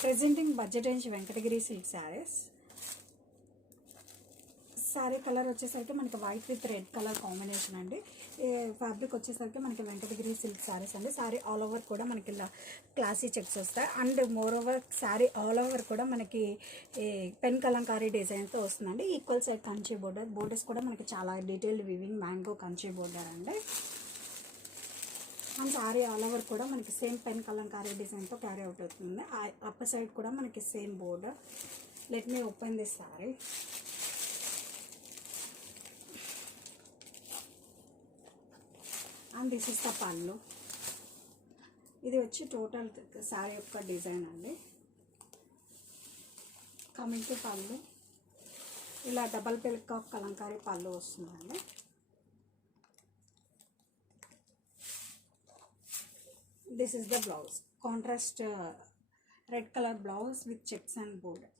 Presenting budget range Venkatagiri silk saris. Sari colour వచ్చేసరికి మనకి white with red colour combination అండి. Fabric వచ్చేసరికి మనకి వెంకటగిరి సిల్క్ శారీస్ అండి. శారీ ఆల్ ఓవర్ కూడా మనకి ఇలా క్లాసీ చెక్స్ వస్తాయి. And more over sari all over కూడా మనకి పెన్ కలంకారీ డిజైన్తో వస్తుందండి. Equal side Kanchi border. Borders కూడా మనకి చాలా detailed weaving mango Kanchi border అండి. అండ్ శారీ ఆల్ ఓవర్ కూడా మనకి సేమ్ పెన్ కలంకారీ డిజైన్తో క్యారీ అవుట్ అవుతుంది. అప్పర్ సైడ్ కూడా మనకి same border. Let me open this sari. And this is the పళ్ళు. ఇది వచ్చి టోటల్ శారీ యొక్క డిజైన్ అండి. కమింగ్ టు పళ్ళు, ఇలా డబల్ పిల్కాక్ కలంకారీ పళ్ళు వస్తుందండి. This is the blouse. Contrast red colour blouse with checks and border.